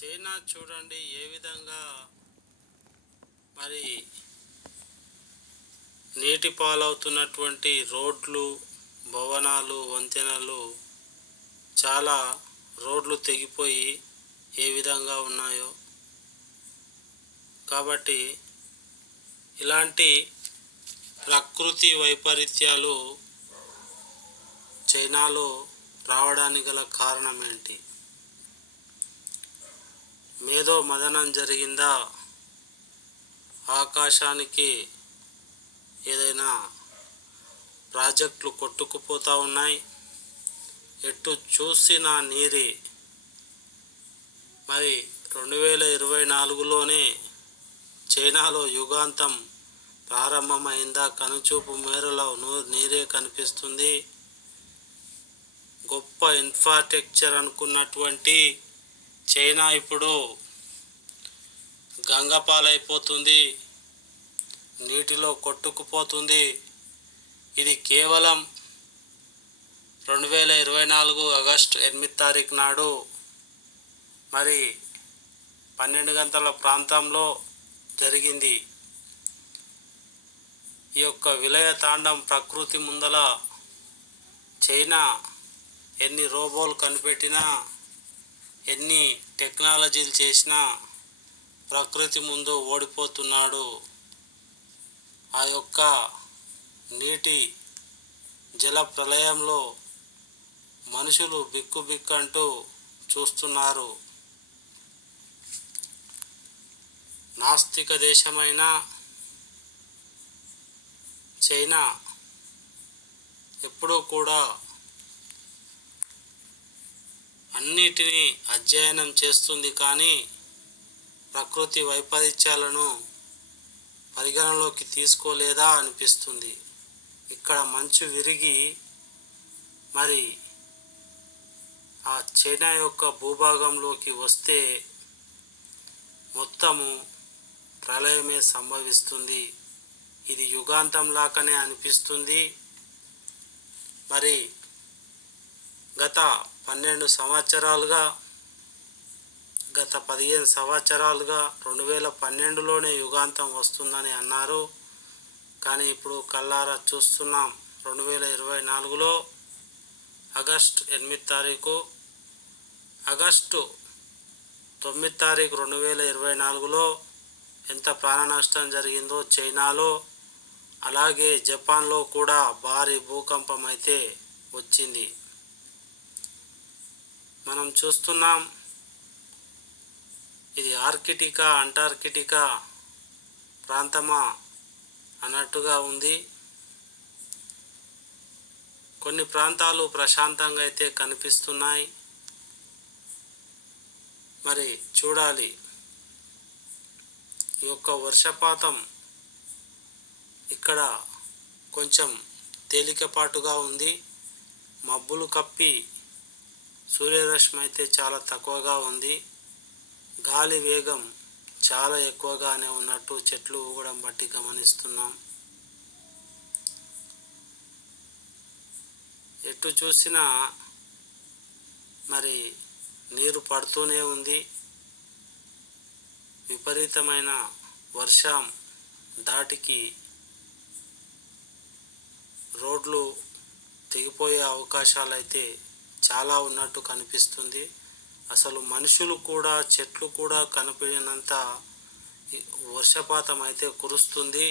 China చూడండి ఏ విధంగా మరి నీటి పాలవుతున్నటువంటి రోడ్లు, భవనాలు, వంతెనలు చాలా రోడ్లు తెగిపోయి ఏ విధంగా ఉన్నాయో. కాబట్టి ఇలాంటి ప్రకృతి వైపరీత్యాలు చైనాలో రావడానికి గల కారణం ఏంటి? మేధో మదనం జరిగిందా? ఆకాశానికి ఏదైనా ప్రాజెక్టులు కొట్టుకుపోతూ ఉన్నాయి. ఎటు చూసినా నీరే. మరి 2024లోనే చైనాలో యుగాంతం ప్రారంభమైందా? కనుచూపు మేరలో నీరే కనిపిస్తుంది. గొప్ప ఇన్ఫ్రాస్ట్రక్చర్ అనుకున్నటువంటి చైనా ఇప్పుడు గంగపాలైపోతుంది, నీటిలో కొట్టుకుపోతుంది. ఇది కేవలం 2024 ఆగస్టు 8 నాడు మరి 12 గంటల ప్రాంతంలో జరిగింది. ఈ యొక్క విలయ తాండం ప్రకృతి ముందల చైనా ఎన్ని రోబోలు కనిపెట్టినా, ఎన్ని టెక్నాలజీలు చేసినా ప్రకృతి ముందు ఓడిపోతున్నాడు. ఆ యొక్క నీటి జల ప్రళయంలో మనుషులు బిక్కుబిక్కంటూ చూస్తున్నారు. నాస్తిక దేశమైన చైనా ఎప్పుడూ కూడా అన్నిటినీ అధ్యయనం చేస్తుంది, కానీ ప్రకృతి వైపరీత్యాలను పరిగణలోకి తీసుకోలేదా అనిపిస్తుంది. ఇక్కడ మంచు విరిగి మరి ఆ చైనా యొక్క భూభాగంలోకి వస్తే మొత్తము ప్రళయమే సంభవిస్తుంది. ఇది యుగాంతం లాగానే అనిపిస్తుంది. మరి గత 15 సంవత్సరాలుగా, గత 15 సంవత్సరాలుగా 2012లోనే యుగాంతం వస్తుందని అన్నారు. కానీ ఇప్పుడు కళ్ళారా చూస్తున్నాం. 2024లో ఆగస్టు 8 ఆగస్టు 9 2024లో ఎంత ప్రాణ నష్టం జరిగిందో చైనాలో, అలాగే జపాన్లో కూడా భారీ భూకంపం అయితే వచ్చింది. మనం చూస్తున్నాం. ఇది ఆర్కిటికా, అంటార్కిటికా ప్రాంతమా అన్నట్టుగా ఉంది. కొన్ని ప్రాంతాలు ప్రశాంతంగా అయితే కనిపిస్తున్నాయి. మరి చూడాలి. ఈ యొక్క వర్షపాతం ఇక్కడ కొంచెం తేలికపాటుగా ఉంది. మబ్బులు కప్పి సూర్యరశ్మి అయితే చాలా తక్కువగా ఉంది. గాలి వేగం చాలా ఎక్కువగానే ఉన్నట్టు చెట్లు ఊగడం బట్టి గమనిస్తున్నాం. ఎటు చూసినా మరి నీరు పడుతూనే ఉంది. విపరీతమైన వర్షం దాటికి రోడ్లు తెగిపోయే అవకాశాలు అయితే చాలా ఉన్నట్టు కనిపిస్తుంది. అసలు మనుషులు కూడా, చెట్లు కూడా కనిపించినంత వర్షపాతం అయితే కురుస్తుంది.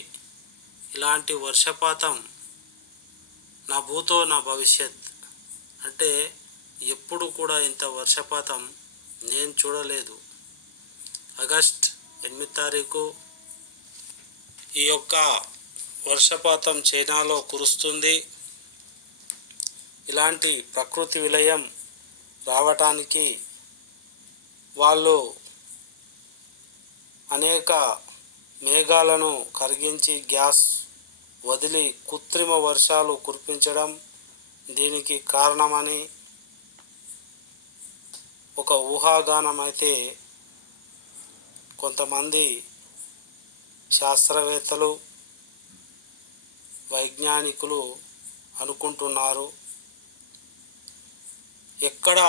ఇలాంటి వర్షపాతం నా భూతో నా భవిష్యత్ అంటే ఎప్పుడు కూడా ఇంత వర్షపాతం నేను చూడలేదు. ఆగస్టు 8 ఈ యొక్క వర్షపాతం చైనాలో కురుస్తుంది. ఇలాంటి ప్రకృతి విలయం రావటానికి వాళ్ళు అనేక మేఘాలను కరిగించి గ్యాస్ వదిలి కృత్రిమ వర్షాలు కురిపించడం దీనికి కారణమని ఒక ఊహాగానం అయితే కొంతమంది శాస్త్రవేత్తలు, వైజ్ఞానికులు అనుకుంటున్నారు. ఎక్కడ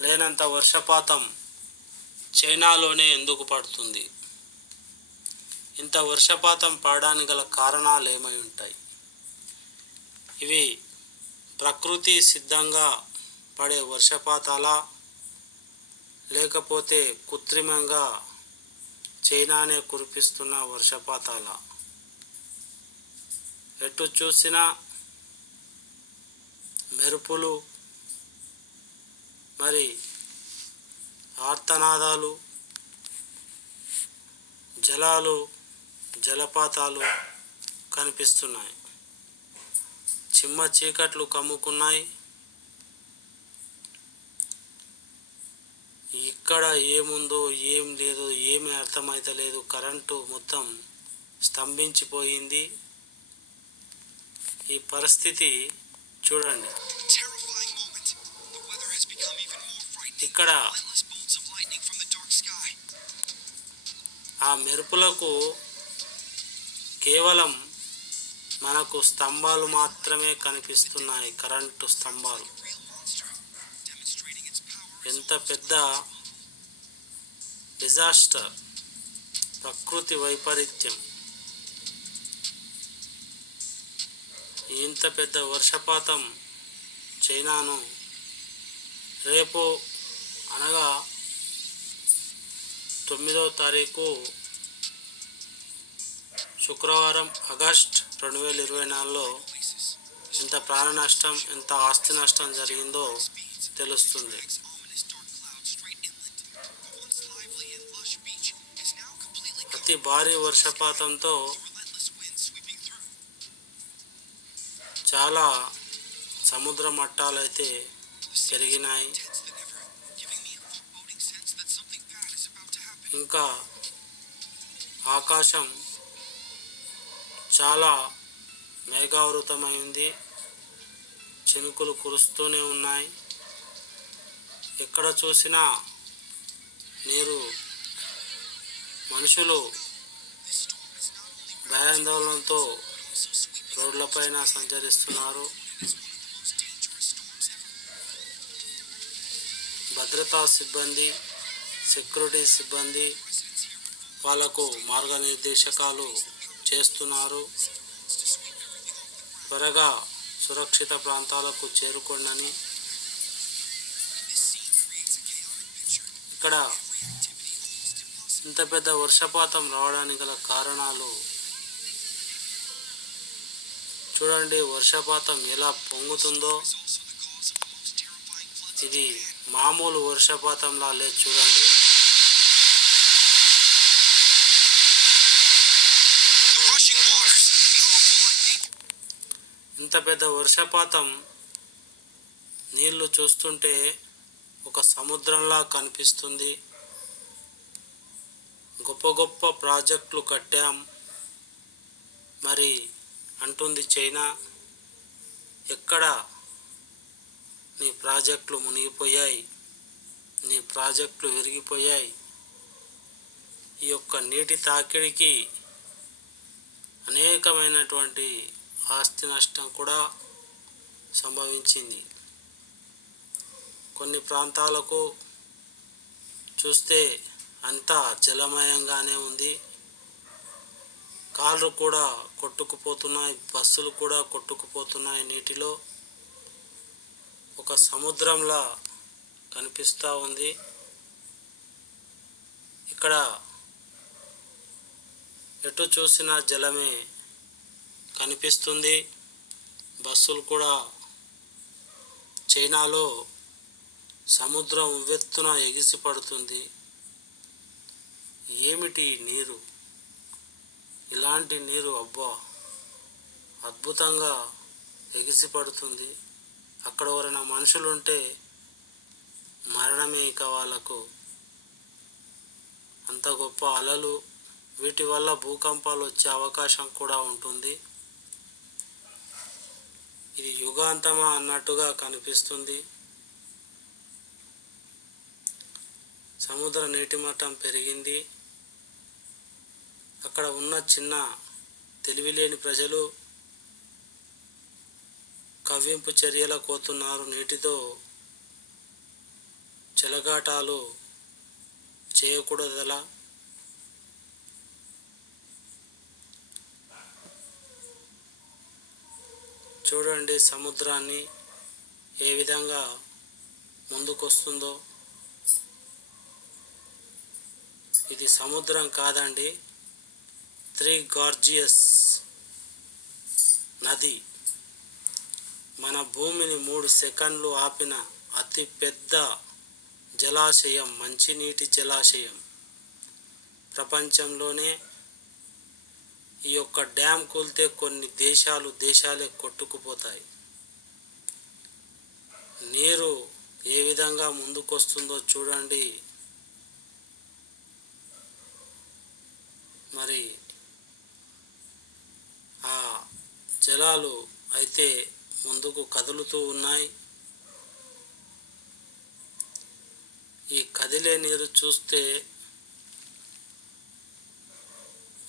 లేనంత వర్షపాతం చైనాలోనే ఎందుకు పడుతుంది? ఇంత వర్షపాతం పడడానికి గల కారణాలు ఏమై ఉంటాయి? ఇవి ప్రకృతి సిద్ధంగా పడే వర్షపాతాలా, లేకపోతే కృత్రిమంగా చైనానే కురిపిస్తున్న వర్షపాతాలా? ఎటు చూసినా మెరుపులు, మరి ఆర్తనాదాలు, జలపాతాలు కనిపిస్తున్నాయి. చిమ్మ చీకట్లు కమ్ముకున్నాయి. ఇక్కడ ఏముందో ఏం లేదో ఏమీ అర్థమైతలేదు. కరెంటు మొత్తం స్తంభించిపోయింది. ఈ పరిస్థితి చూడండి. ఇక్కడ ఆ మెరుపులకు కేవలం మనకు స్తంభాలు మాత్రమే కనిపిస్తున్నాయి, కరెంటు స్తంభాలు. ఎంత పెద్ద డిజాస్టర్, ప్రకృతి వైపరీత్యం. ఇంత పెద్ద వర్షపాతం చైనాను రేపు అనగా 9వ తారీఖు శుక్రవారం ఆగస్ట్ 2024లో ఎంత ప్రాణ నష్టం, ఎంత ఆస్తి నష్టం జరిగిందో తెలుస్తుంది. అతి భారీ వర్షపాతంతో చాలా సముద్ర మట్టాలైతే పెరిగినాయి. ఇంకా ఆకాశం చాలా మేఘావృతమైంది. చినుకులు కురుస్తూనే ఉన్నాయి. ఎక్కడ చూసినా నీరు. మనుషులు భయాందోళనతో రోడ్లపైన సంచరిస్తున్నారు. భద్రతా సిబ్బంది, సెక్యూరిటీ సిబ్బంది వాళ్లకు మార్గనిర్దేశకాలు చేస్తున్నారు. త్వరగా సురక్షిత ప్రాంతాలకు చేరుకోండి. ఇక్కడ ఇంత పెద్ద వర్షపాతం రావడానికి గల కారణాలు చూడండి. వర్షపాతం ఎలా పొంగుతుందో. ఇది మామూలు వర్షపాతంలా లేదు. చూడండి, ఇంత పెద్ద వర్షపాతం నీళ్లు చూస్తుంటే ఒక సముద్రంలా కనిపిస్తుంది. గొప్ప గొప్ప ప్రాజెక్టులు కట్టాం మరి అంటుంది చైనా. ఎక్కడ నీ ప్రాజెక్టులు మునిగిపోయాయి, నీ ప్రాజెక్టులు విరిగిపోయాయి. ఈ యొక్క నీటి తాకిడికి అనేకమైనటువంటి ఆస్తి నష్టం కూడా సంభవించింది. కొన్ని ప్రాంతాలకు చూస్తే అంతా జలమయంగానే ఉంది. కార్లు కూడా కొట్టుకుపోతున్నాయి, బస్సులు కూడా కొట్టుకుపోతున్నాయి. నీటిలో ఒక సముద్రంలా కనిపిస్తూ ఉంది. ఇక్కడ ఎటు చూసినా జలమే కనిపిస్తుంది. బస్సులు కూడా చైనాలో సముద్రం ఉవ్వెత్తున ఎగిసి పడుతుంది. ఏమిటి నీరు? ఇలాంటి నీరు అబ్బా అద్భుతంగా ఎగిసి పడుతుంది. అక్కడ ఎవరైనా మనుషులు ఉంటే మరణమే ఇక వాళ్ళకు. అంత గొప్ప అలలు. వీటి వల్ల భూకంపాలు వచ్చే అవకాశం కూడా ఉంటుంది. ఇది యుగాంతమా అన్నట్టుగా కనిపిస్తుంది. సముద్ర నీటి మట్టం పెరిగింది. అక్కడ ఉన్న చిన్న తెలివిలేని ప్రజలు కవ్వింపు చర్యలకు పోతున్నారు. నీటితో చెలగాటాలు చేయకూడదలా? చూడండి సముద్రాన్ని ఏ విధంగా ముందుకొస్తుందో. ఇది సముద్రం కాదండి, త్రీ గార్జియస్ నది. మన భూమిని 3 సెకండ్లు ఆపిన అతి పెద్ద జలాశయం, మంచినీటి జలాశయం ప్రపంచంలోనే. ఈ యొక్క డ్యామ్ కూలితే కొన్ని దేశాలే కొట్టుకుపోతాయి. నీరు ఏ విధంగా ముందుకొస్తుందో చూడండి. మరి ఆ జలాలు అయితే ముందుకు కదులుతూ ఉన్నాయి. ఈ కదిలే నీరు చూస్తే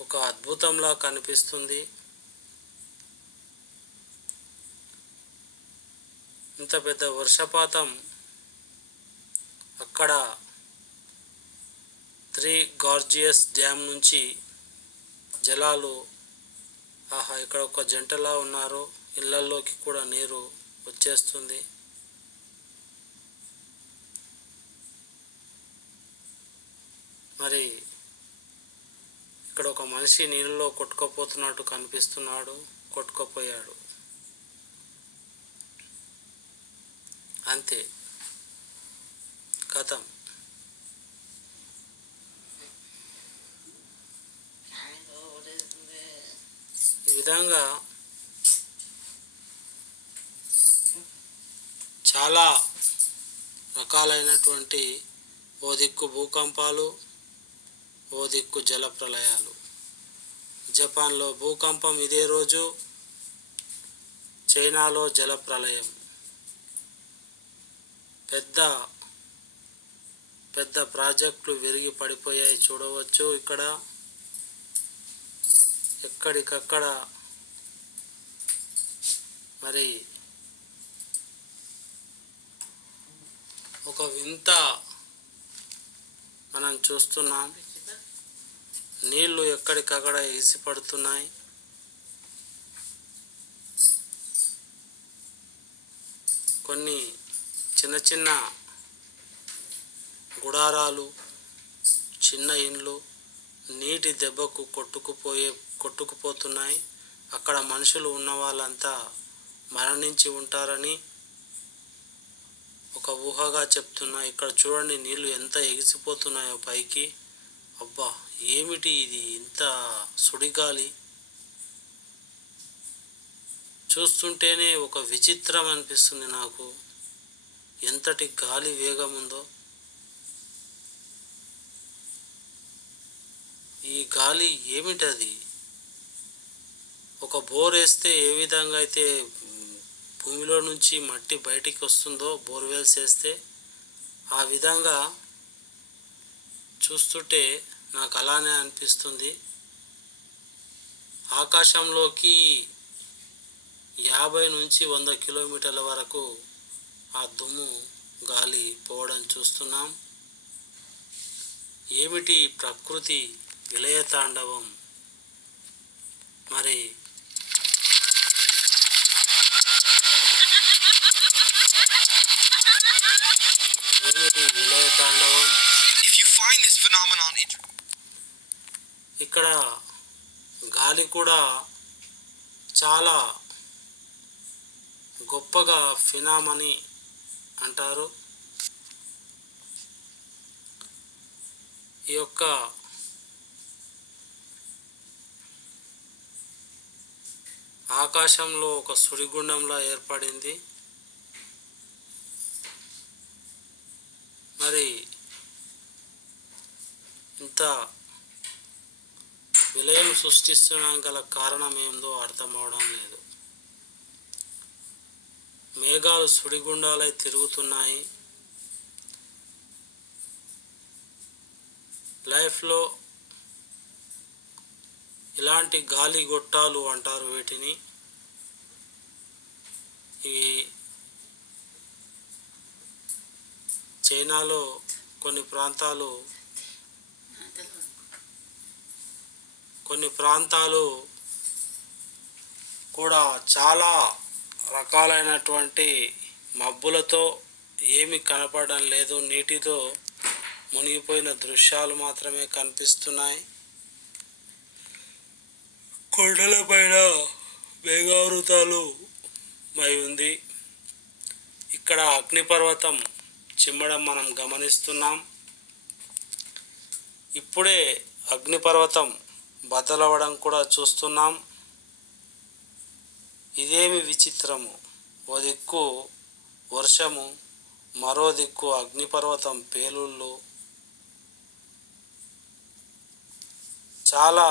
ఒక అద్భుతంలా కనిపిస్తుంది. ఇంత పెద్ద వర్షపాతం అక్కడ త్రీ గార్జియస్ డ్యామ్ నుంచి జలాలు, ఇక్కడ ఒక జంటలా ఉన్నారు, ఇళ్లల్లోకి కూడా నీరు వచ్చేస్తుంది. మరి ఇక్కడ ఒక మనిషి నీళ్ళలో కొట్టుకుపోతున్నట్టు కనిపిస్తున్నాడు, కొట్టుకుపోయాడు, అంతే, కథం. ఈ విధంగా చాలా రకాలైనటువంటి ఓ దిక్కు భూకంపాలు, ఓ దిక్కు జల ప్రళయాలు. జపాన్లో భూకంపం ఇదే రోజు, చైనాలో జల ప్రళయం. పెద్ద పెద్ద ప్రాజెక్టులు విరిగి పడిపోయాయి, చూడవచ్చు. ఇక్కడ ఎక్కడికక్కడ మరి ఒక వింత మనం చూస్తున్నాం. నీళ్లు ఎక్కడికక్కడ ఎగిసిపడుతున్నాయి. కొన్ని చిన్న చిన్న గుడారాలు, చిన్న ఇండ్లు నీటి దెబ్బకు కొట్టుకుపోతున్నాయి. అక్కడ మనుషులు ఉన్న వాళ్ళంతా మరణించి ఉంటారని ఒక ఊహగా చెప్తున్నా. ఇక్కడ చూడండి నీళ్లు ఎంత ఎగిసిపోతున్నాయో పైకి. అబ్బా, ఏమిటి ఇది, ఇంత సుడిగాలి. చూస్తుంటేనే ఒక విచిత్రం అనిపిస్తుంది నాకు, ఎంతటి గాలి వేగం ఉందో. ఈ గాలి ఏమిటది? ఒక బోర్ వేస్తే ఏ విధంగా అయితే భూమిలో నుంచి మట్టి బయటికి వస్తుందో, బోర్వెల్స్ వేస్తే, ఆ విధంగా చూస్తుంటే నాకు అలానే అనిపిస్తుంది. ఆకాశంలోకి 50 నుంచి 100 కిలోమీటర్ల వరకు ఆ దుమ్ము గాలి పోవడం చూస్తున్నాం. ఏమిటి ప్రకృతి విలయ తాండవం. మరి ఏమిటి విలయ తాండవం? ఇక్కడ గాలి కూడా చాలా గొప్పగా ఫినామని అంటారు. ఈ యొక్క ఆకాశంలో ఒక సుడిగుండంలా ఏర్పడింది. మరి ఇంత విలయం సృష్టిస్తున్నాం గల కారణం ఏందో అర్థం అవడం లేదు. మేఘాలు సుడిగుండాలై తిరుగుతున్నాయి. లైఫ్లో ఇలాంటి గాలి గొట్టాలు అంటారు వీటిని. ఇవి చైనాలో కొన్ని ప్రాంతాలు కూడా చాలా రకాలైనటువంటి మబ్బులతో ఏమి కనపడడం లేదు, నీటితో మునిగిపోయిన దృశ్యాలు మాత్రమే కనిపిస్తున్నాయి. కొండలపైన మేఘావృతాలు మై ఉంది. ఇక్కడ అగ్నిపర్వతం చిమ్మడం మనం గమనిస్తున్నాం. ఇప్పుడే అగ్నిపర్వతం బద్దలవ్వడం కూడా చూస్తున్నాం. ఇదేమి విచిత్రము! ఓ దిక్కు వర్షము, మరో దిక్కు అగ్నిపర్వతం పేలుళ్ళు. చాలా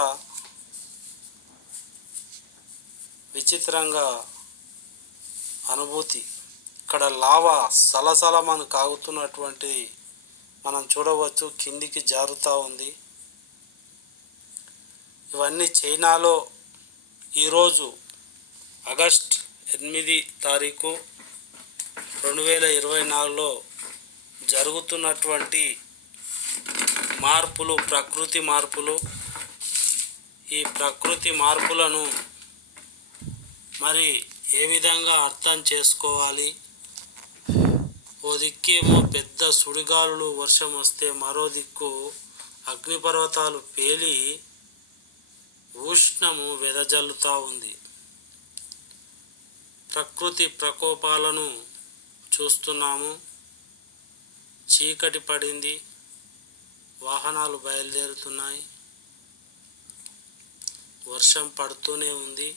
విచిత్రంగా అనుభూతి. ఇక్కడ లావా సలసలమని కాగుతున్నటువంటి మనం చూడవచ్చు, కిందికి జారుతూ ఉంది. ఇవన్నీ చైనాలో ఈరోజు ఆగస్ట్ 8 తారీఖు 2024లో జరుగుతున్నటువంటి మార్పులు, ప్రకృతి మార్పులు. ఈ ప్రకృతి మార్పులను మరి ఏ విధంగా అర్థం చేసుకోవాలి? ఓ దిక్కేమో పెద్ద సుడిగాలులు, వర్షం వస్తే మరో దిక్కు అగ్నిపర్వతాలు పేలి ఉష్ణము వెదజల్లుతూ ఉంది. ప్రకృతి ప్రకోపాలను చూస్తున్నాము. చీకటి పడింది, వాహనాలు బయలుదేరుతున్నాయి, వర్షం పడుతూనే ఉంది.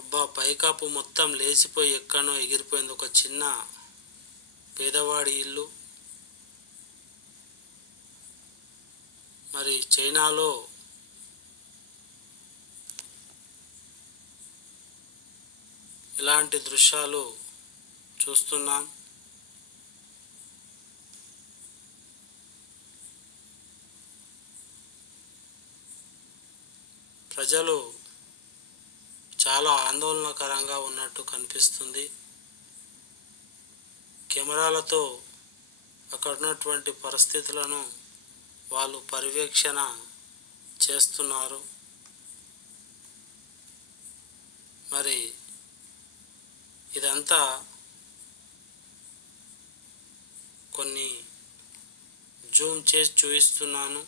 అబ్బా, పైకాపు మొత్తం లేచిపోయి ఎక్కడనో ఎగిరిపోయింది. ఒక చిన్న పేదవాడి ఇల్లు. మరి చైనాలో ఇలాంటి దృశ్యాలు చూస్తున్నాం. ప్రజలు చాలా ఆందోళనకరంగా ఉన్నట్టు కనిపిస్తుంది. కెమెరాలతో అక్కడ ఉన్నటువంటి పరిస్థితులను వాళ్ళు పర్యవేక్షణ చేస్తున్నారు. మరి ఇదంతా కొన్ని జూమ్ చేసి చూపిస్తున్నాను.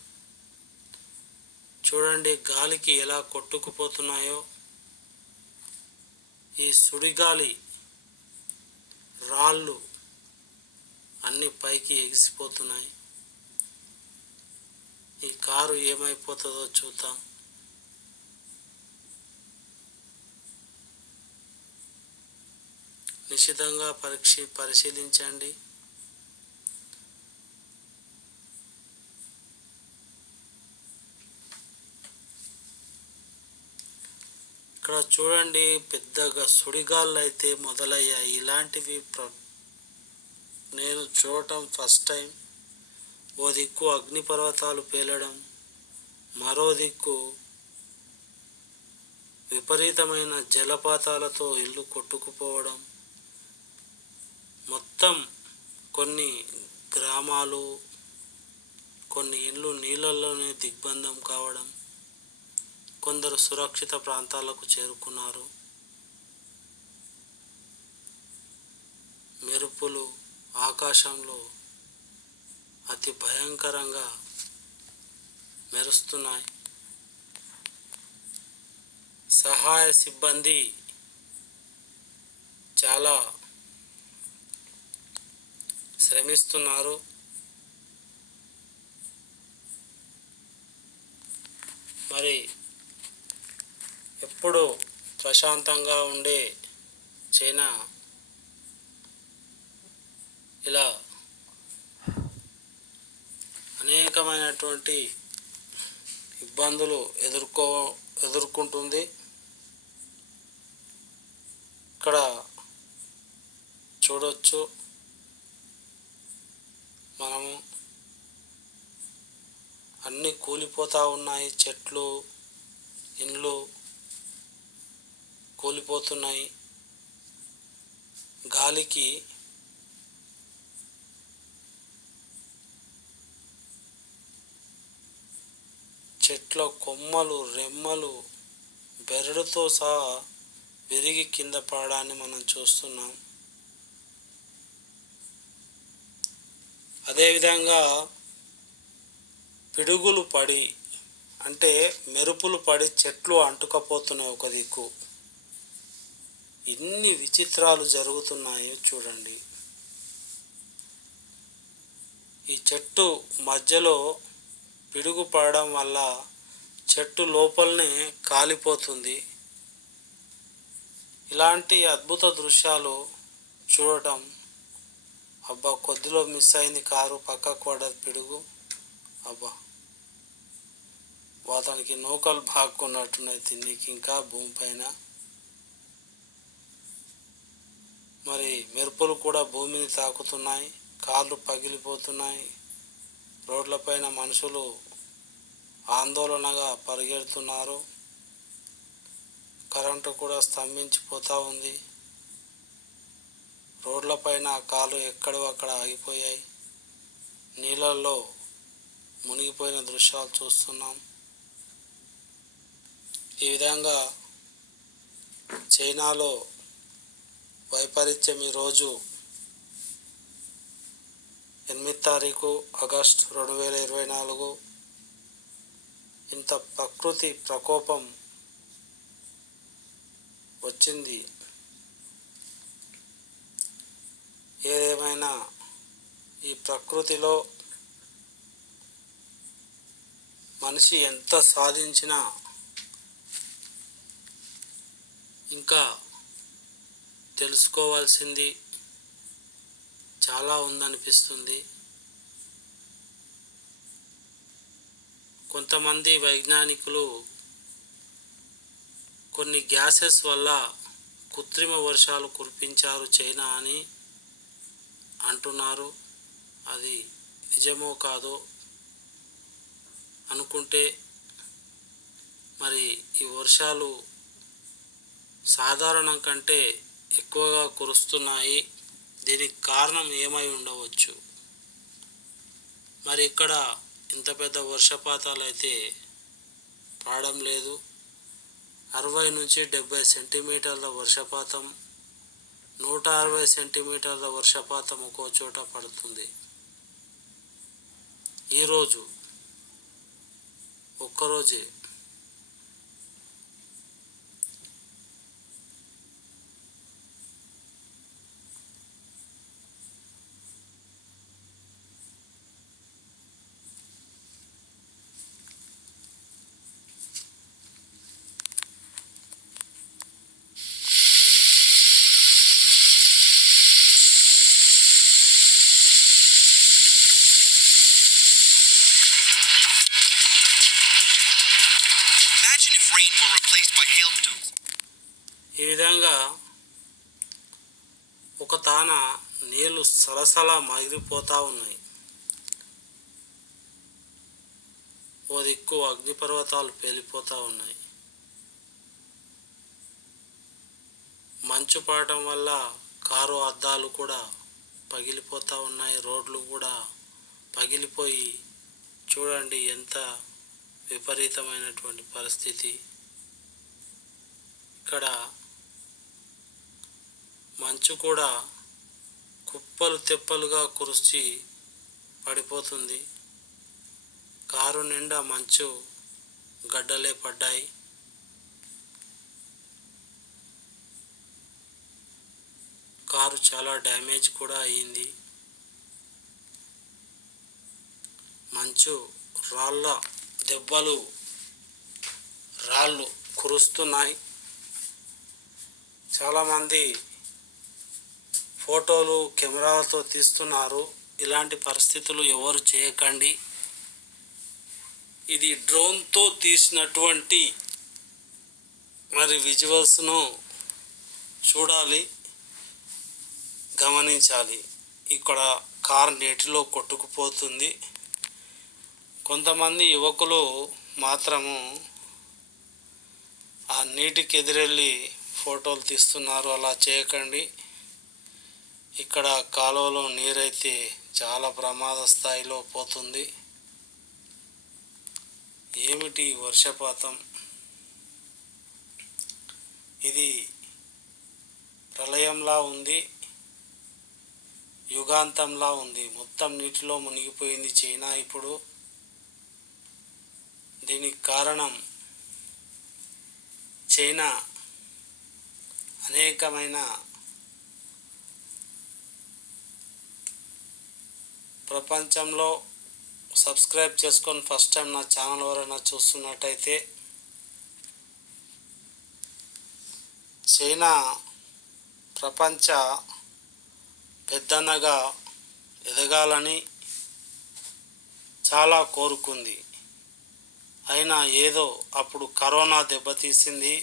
చూడండి గాలికి ఎలా కొట్టుకుపోతున్నాయో. ఈ సుడిగాలి రాళ్ళు అన్నీ పైకి ఎగిసిపోతున్నాయి. ఈ కారు ఏమైపోతుందో చూద్దాం. నిశితంగా పరిశీలించండి. ఇక్కడ చూడండి, పెద్దగా సుడిగాళ్ళు అయితే మొదలయ్యాయి. ఇలాంటివి నేను చూడటం ఫస్ట్ టైం. ఓ దిక్కు అగ్నిపర్వతాలు పేలడం, మరో దిక్కు విపరీతమైన జలపాతాలతో ఇల్లు కొట్టుకుపోవడం, మొత్తం కొన్ని గ్రామాలు, కొన్ని ఇళ్ళు నీళ్ళల్లోనే దిగ్బంధం కావడం, కొందరు సురక్షిత ప్రాంతాలకు చేరుకున్నారు. మెరుపులు ఆకాశంలో అతి భయంకరంగా మెరుస్తున్నాయి. సహాయ సిబ్బంది చాలా శ్రమిస్తున్నారు. మరి ఎప్పుడు ప్రశాంతంగా ఉండే చైనా ఇలా అనేకమైనటువంటి ఇబ్బందులు ఎదుర్కొంటుంది. ఇక్కడ చూడొచ్చు మనము, అన్నీ కూలిపోతూ ఉన్నాయి. చెట్లు, ఇండ్లు కూలిపోతున్నాయి. గాలికి చెట్ల కొమ్మలు రెమ్మలు బెరడుతో సహా విరిగి కింద పడడాన్ని మనం చూస్తున్నాం. అదేవిధంగా పిడుగులు పడి అంటే మెరుపులు పడి చెట్లు అంటుకపోతున్నాయి ఒక దిక్కు. ఎన్ని విచిత్రాలు జరుగుతున్నాయో చూడండి. ఈ చెట్టు మధ్యలో పిడుగు పడడం వల్ల చెట్టు లోపలనే కాలిపోతుంది. ఇలాంటి అద్భుత దృశ్యాలు చూడటం, అబ్బా కొద్దిలో మిస్ అయింది కారు, పక్కకు పడ్డది పిడుగు, అబ్బా అతనికి నూకలు బాక్కున్నట్టున్నాయి తిన్నికి ఇంకా భూమిపైన. మరి మెరుపులు కూడా భూమిని తాకుతున్నాయి, కార్లు పగిలిపోతున్నాయి, రోడ్లపైన మనుషులు ఆందోళనగా పరిగెడుతున్నారు, కరెంటు కూడా స్తంభించిపోతూ ఉంది, రోడ్లపైన కార్లు ఎక్కడో అక్కడ ఆగిపోయాయి, నీళ్ళల్లో మునిగిపోయిన దృశ్యాలు చూస్తున్నాం. ఈ విధంగా చైనాలో వైపరీత్యం ఈరోజు 8 తారీఖు ఆగస్టు 2024 ఇంత ప్రకృతి ప్రకోపం వచ్చింది. ఏదేమైనా ఈ ప్రకృతిలో మనిషి ఎంత సాధించినా ఇంకా తెలుసుకోవాల్సింది చాలా ఉందనిపిస్తుంది. కొంతమంది వైజ్ఞానికులు కొన్ని గ్యాసెస్ వల్ల కృత్రిమ వర్షాలు కురిపించారు చైనా అని అంటున్నారు. అది నిజమో కాదో అనుకుంటే మరి ఈ వర్షాలు సాధారణం కంటే ఎక్కువగా కురుస్తున్నాయి. దీనికి కారణం ఏమై ఉండవచ్చు? మరి ఇక్కడ ఇంత పెద్ద వర్షపాతాలు అయితే పడడం లేదు. 60 నుంచి 70 సెంటీమీటర్ల వర్షపాతం, 160 సెంటీమీటర్ల వర్షపాతం ఒక్కో చోట పడుతుంది. ఈరోజు ఒక్కరోజే ఈ విధంగా ఒక తాన నీళ్లు సలసల మగిలిపోతూ ఉన్నాయి. ఓ దిక్కు అగ్నిపర్వతాలు పేలిపోతూ ఉన్నాయి. మంచు పడటం వల్ల కారు అద్దాలు కూడా పగిలిపోతూ ఉన్నాయి, రోడ్లు కూడా పగిలిపోయి చూడండి ఎంత విపరీతమైనటువంటి పరిస్థితి. ఇక్కడ మంచు కూడా కుప్పలు తెప్పలుగా కురిసి పడిపోతుంది. కారు నిండా మంచు గడ్డలే పడ్డాయి. కారు చాలా డ్యామేజ్ కూడా అయ్యింది. మంచు రాళ్ళ దెబ్బలు, రాళ్ళు కురుస్తున్నాయి. చాలామంది ఫోటోలు కెమెరాలతో తీస్తున్నారు. ఇలాంటి పరిస్థితులు ఎవరు చేయకండి. ఇది డ్రోన్తో తీసినటువంటి మరి విజువల్స్ను చూడాలి, గమనించాలి. ఇక్కడ కార్ నీటిలో కొట్టుకుపోతుంది. కొంతమంది యువకులు మాత్రము ఆ నీటికి ఎదురెళ్ళి ఫోటోలు తీస్తున్నారు. అలా చేయకండి. ఇక్కడ కాలువలో నీరైతే చాలా ప్రమాద స్థాయిలో పోతుంది. ఏమిటి వర్షపాతం? ఇది ప్రళయంలా ఉంది, యుగాంతంలా ఉంది. మొత్తం నీటిలో మునిగిపోయింది చైనా ఇప్పుడు. దీనికి కారణం చైనా అనేకమైన ప్రపంచంలో సబ్స్క్రైబ్ చేసుకొని ఫస్ట్ టైం నా ఛానల్ ఎవరైనా చూస్తున్నట్టయితే, చైనా ప్రపంచ పెద్దన్నగా ఎదగాలని చాలా కోరుకుంది. అయినా ఏదో అప్పుడు కరోనా దెబ్బతీసింది.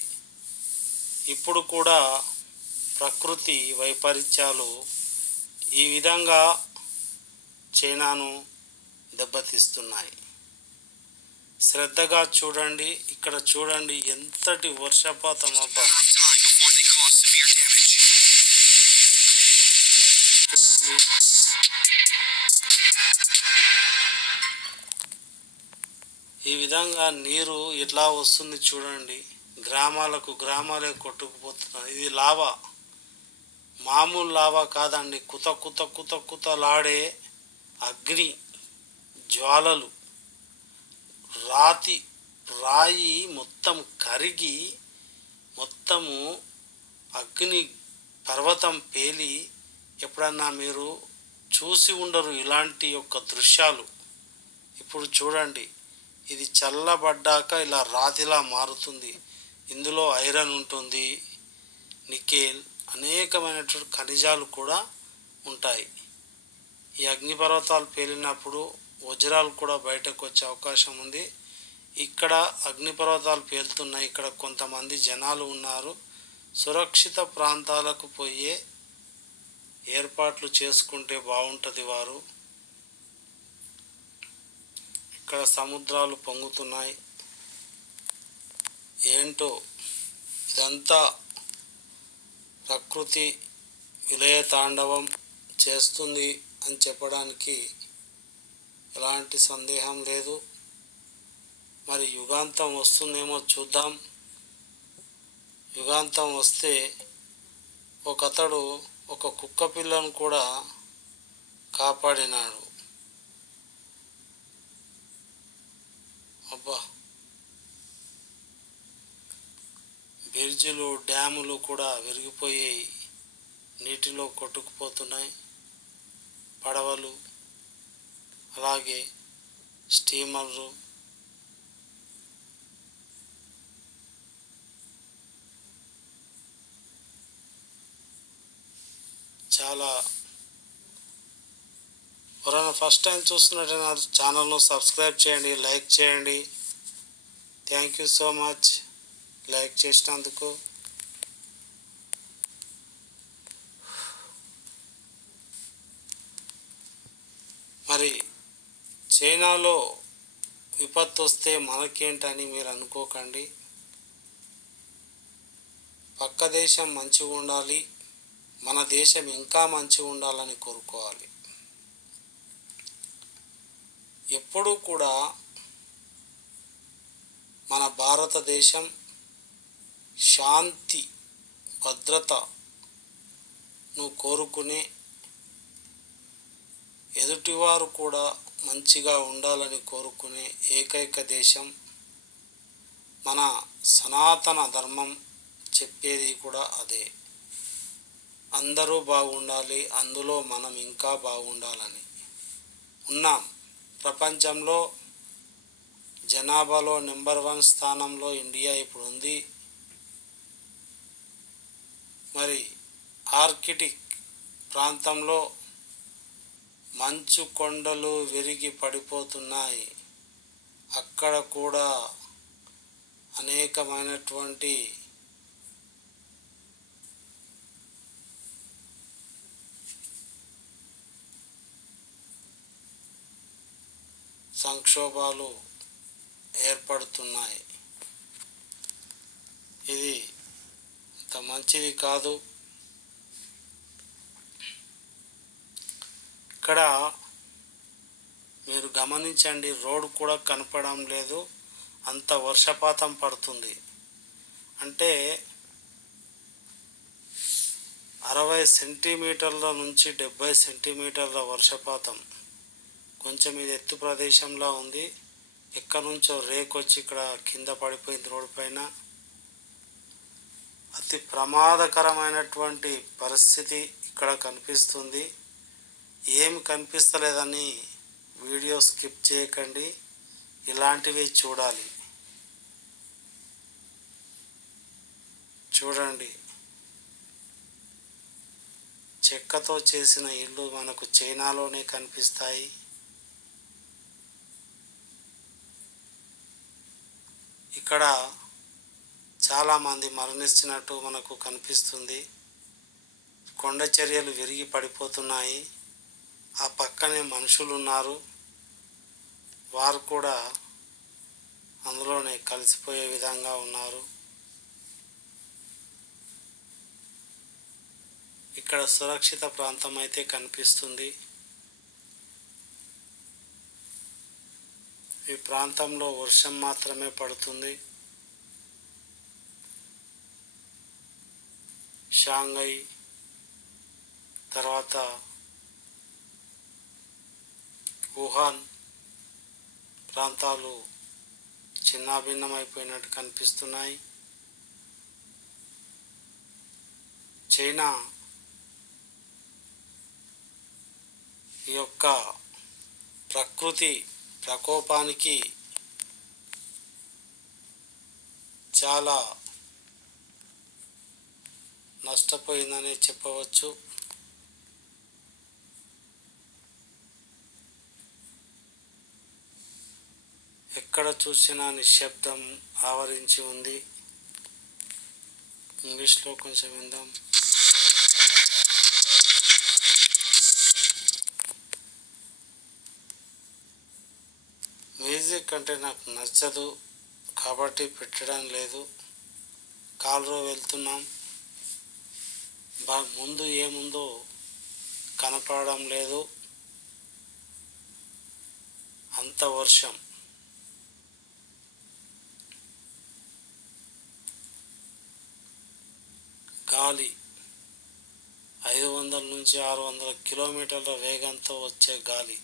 ఇప్పుడు కూడా ప్రకృతి వైపరీత్యాలు ఈ విధంగా చైనాను దెబ్బతీస్తున్నాయి. శ్రద్ధగా చూడండి. ఇక్కడ చూడండి ఎంతటి వర్షపాతం! అబ్బా, ఈ విధంగా నీరు ఎట్లా వస్తుంది చూడండి. గ్రామాలే కొట్టుకుపోతున్నాయి. ఇది లావా, మామూలు లావా కాదండి. కుతలాడే అగ్ని జ్వాలలు. రాయి మొత్తం కరిగి మొత్తము అగ్ని పర్వతం పేలి, ఎప్పుడన్నా మీరు చూసి ఉండరు ఇలాంటి యొక్క దృశ్యాలు. ఇప్పుడు చూడండి, ఇది చల్లబడ్డాక ఇలా రాతిలా మారుతుంది. ఇందులో ఐరన్ ఉంటుంది, నికెల్, అనేకమైనటువంటి ఖనిజాలు కూడా ఉంటాయి. ఈ అగ్నిపర్వతాలు పేలినప్పుడు వజ్రాలు కూడా బయటకు వచ్చే అవకాశం ఉంది. ఇక్కడ అగ్నిపర్వతాలు పేలుతున్నాయి. ఇక్కడ కొంతమంది జనాలు ఉన్నారు. సురక్షిత ప్రాంతాలకు పోయే ఏర్పాట్లు చేసుకుంటే బాగుంటుంది వారు. ఇక్కడ సముద్రాలు పొంగుతున్నాయి. ఏంటో ఇదంతా ప్రకృతి విలయ తాండవం చేస్తుంది అని చెప్పడానికి ఎలాంటి సందేహం లేదు. మరి యుగాంతం వస్తుందేమో చూద్దాం. యుగాంతం వస్తే ఒకతడు ఒక కుక్క పిల్లను కూడా కాపాడినాడు. అబ్బా, బ్రిడ్జిలు, డ్యాములు కూడా విరిగిపోయి నీటిలో కొట్టుకుపోతున్నాయి. పడవలు, అలాగే స్టీమర్లు. చాలా ఎవరైనా ఫస్ట్ టైం చూస్తున్నట్టు నా ఛానల్ను సబ్స్క్రైబ్ చేయండి, లైక్ చేయండి. Thank you so much like చేసినందుకు. మరి చైనాలో విపత్తు వస్తే మనకేంటని మీరు అనుకోకండి. పక్క దేశం మంచిగా ఉండాలి, మన దేశం ఇంకా మంచిగా ఉండాలని కోరుకోవాలి. ఎప్పుడూ కూడా మన భారతదేశం శాంతి భద్రతను కోరుకునే, ఎదుటివారు కూడా మంచిగా ఉండాలని కోరుకునే ఏకైక దేశం. మన సనాతన ధర్మం చెప్పేది కూడా అదే. అందరూ బాగుండాలి, అందులో మనం ఇంకా బాగుండాలని ఉన్నాం. ప్రపంచంలో జనాభాలో నెంబర్ 1 స్థానంలో ఇండియా ఇప్పుడు ఉంది. మరి ఆర్కిటిక్ ప్రాంతంలో మంచు కొండలు విరిగి పడిపోతున్నాయి. అక్కడ కూడా అనేకమైనటువంటి సంక్షోభాలు ఏర్పడుతున్నాయి. ఇది అంత మంచిది కాదు. ఇక్కడ మీరు గమనించండి, రోడ్డు కూడా కనపడడం లేదు, అంత వర్షపాతం పడుతుంది. అంటే 60 సెంటీమీటర్ల నుంచి 70 సెంటీమీటర్ల వర్షపాతం. కొంచెం ఇది ఎత్తు ప్రదేశంలో ఉంది. ఎక్కడి నుంచో రేకొచ్చి ఇక్కడ కింద పడిపోయింది రోడ్డు పైన. అతి ప్రమాదకరమైనటువంటి పరిస్థితి ఇక్కడ కనిపిస్తుంది. ఏమి కనిపిస్తలేదని వీడియో స్కిప్ చేయకండి, ఇలాంటివి చూడాలి. చూడండి, చెక్కతో చేసిన ఇల్లు మనకు చైనాలోనే కనిపిస్తాయి. ఇక్కడ చాలామంది మరణిస్తున్నట్టు మనకు కనిపిస్తుంది. కొండ చర్యలు విరిగి పడిపోతున్నాయి. ఆ పక్కనే మనుషులు ఉన్నారు, వారు కూడా అందులోనే కలిసిపోయే విధంగా ఉన్నారు. ఇక్కడ సురక్షిత ప్రాంతం అయితే కనిపిస్తుంది. ఈ ప్రాంతంలో వర్షం మాత్రమే పడుతుంది. షాంఘై తర్వాత వుహాన్ ప్రాంతాలు చిన్నాభిన్నమైపోయినట్టు కనిపిస్తున్నాయి. చైనా ఈ యొక్క ప్రకృతి ప్రకోపానికి చాలా నష్టపోయిందని చెప్పవచ్చు. ఎక్కడ చూసినా నిశ్శబ్దం ఆవరించి ఉంది. ఇంగ్లీష్లో కొంచెం విందాం. మ్యూజిక్ అంటే నాకు నచ్చదు కాబట్టి పెట్టడం లేదు. కాలులో వెళ్తున్నాం, ముందు ఏముందో కనపడడం లేదు, అంత వర్షం. గాలి 500 నుంచి 600 కిలోమీటర్ల వేగంతో వచ్చే గాలి.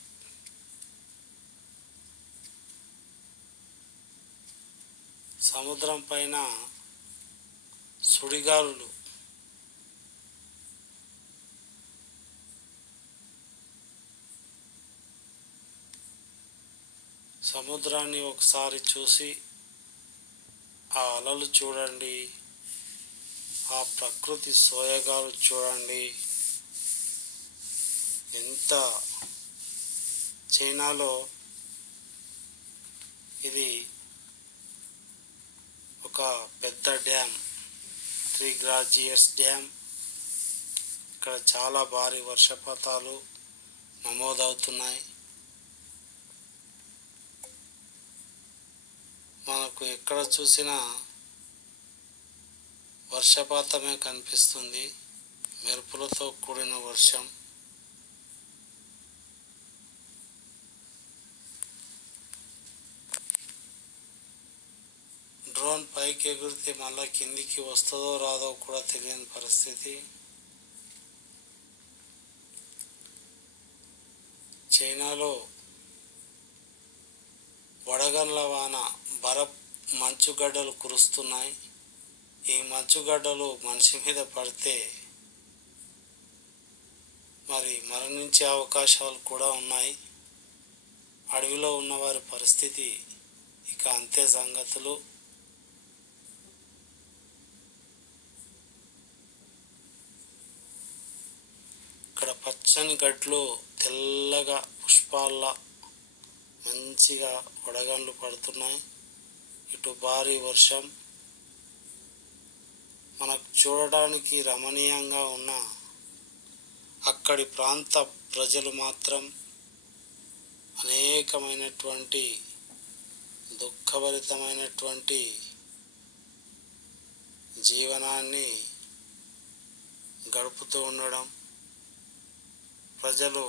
సముద్రం పైన సుడిగాలులు. సముద్రాన్ని ఒకసారి చూసి ఆ అలలు చూడండి, ఆ ప్రకృతి సోయగాలు చూడండి. ఎంత చైనాలో ఇది ఒక పెద్ద డ్యామ్, 3 గ్లాసియర్స్ డ్యామ్. ఇక్కడ చాలా భారీ వర్షపాతాలు నమోదవుతున్నాయి. మనకు ఎక్కడ చూసినా వర్షపాతమే కనిపిస్తుంది, మెరుపులతో కూడిన వర్షం. డ్రోన్ పైకి ఎగిరితే మళ్ళీ కిందికి వస్తుందో రాదో కూడా తెలియని పరిస్థితి. చైనాలో వడగండ్ల వాన, మంచుగడ్డలు కురుస్తున్నాయి. ఈ మంచుగడ్డలు మనిషి మీద పడితే మరి మరణించే అవకాశాలు కూడా ఉన్నాయి. అడవిలో ఉన్నవారి పరిస్థితి ఇక అంతే సంగతులు. ఇక్కడ పచ్చని గడ్లు తెల్లగా పుష్పాల్లా మంచిగా వడగండ్లు పడుతున్నాయి. ఇటు భారీ వర్షం. మనకు చూడడానికి రమణీయంగా ఉన్న అక్కడి ప్రాంత ప్రజలు మాత్రం అనేకమైనటువంటి దుఃఖభరితమైనటువంటి జీవనాన్ని గడుపుతూ ఉండడం. ప్రజలు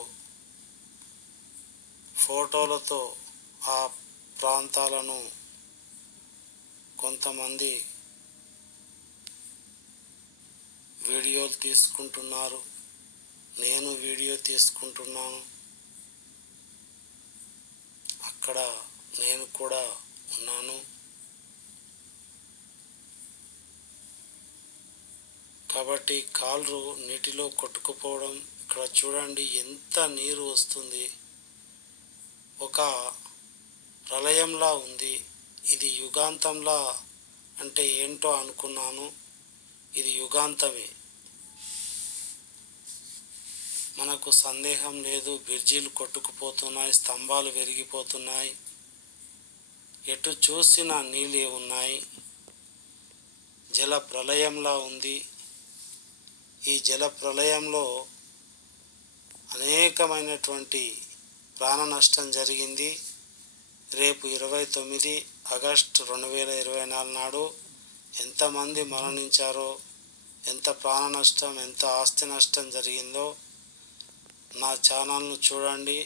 ఫోటోలతో ఆ ప్రాంతాలను కొంతమంది వీడియోలు తీసుకుంటున్నారు. నేను వీడియో తీసుకుంటున్నాను. అక్కడ నేను కూడా ఉన్నాను. కాబట్టి కాళ్ళు నీటిలో కొట్టుకుపోవడం, ఇక్కడ చూడండి ఎంత నీరు వస్తుంది. ఒక ప్రళయంలా ఉంది. ఇది యుగాంతంలా అంటే ఏంటో అనుకున్నాను. ఇది యుగాంతమే. మనకు సందేహం లేదు. బ్రిడ్జీలు కొట్టుకుపోతున్నాయి, స్తంభాలు విరిగిపోతున్నాయి, ఎటు చూసినా నీళ్ళే ఉన్నాయి. జల ప్రళయంలా ఉంది. ఈ జల ప్రళయంలో అనేకమైనటువంటి ప్రాణ నష్టం జరిగింది. రేపు 29 ఆగస్టు 2024 నాడు ఎంతమంది మరణించారో, ఎంత ప్రాణ నష్టం, ఎంత ఆస్తి నష్టం జరిగిందో నా ఛానల్ను చూడండి.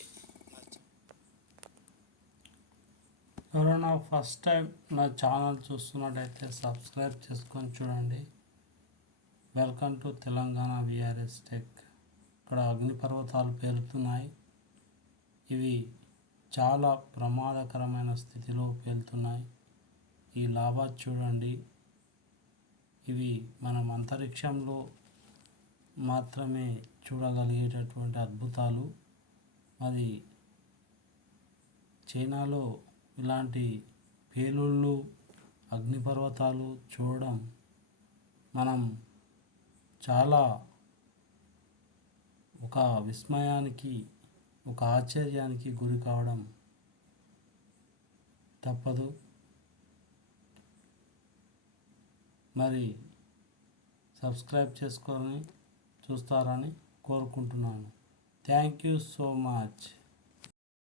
ఎవరైనా ఫస్ట్ టైం నా ఛానల్ చూస్తున్నట్టయితే సబ్స్క్రైబ్ చేసుకొని చూడండి. Welcome to Telangana VRS tech. ఇక్కడ అగ్నిపర్వతాలు పేలుతున్నాయి. ఇవి చాలా ప్రమాదకరమైన స్థితిలో పేలుతున్నాయి. ఈ లావా చూడండి. ఇవి మనం అంతరిక్షంలో మాత్రమే చూడగలిగేటటువంటి అద్భుతాలు. అది చైనాలో ఇలాంటి పేలుళ్ళు, అగ్నిపర్వతాలు చూడడం మనం చాలా ఒక విస్మయానికి, ఒక ఆశ్చర్యానికి గురి కావడం తప్పదు. మరి సబ్స్క్రైబ్ చేసుకొని చూస్తారని కోరుకుంటున్నాను. Thank you so much.